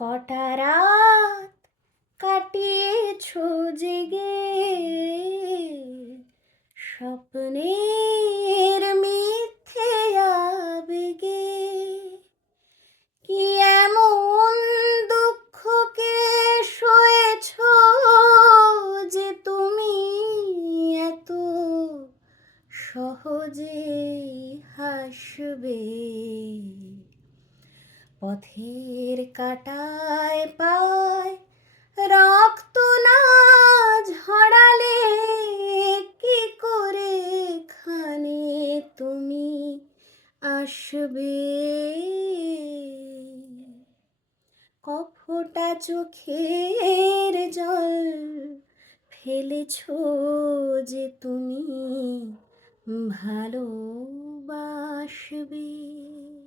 কটা রাত কাটিয়েছ জেগে, স্বপ্নের মিথ্যে আবেগে। কি এমন দুঃখকে সয়েছ যে তুমি এত সহজে হাসবে? পথের কাঁটায় পায় রক্ত না ঝরালে কি করে এখানে তুমি আসবে? কফোটা চোখের জল ফেলেছ যে তুমি ভালোবাসবে।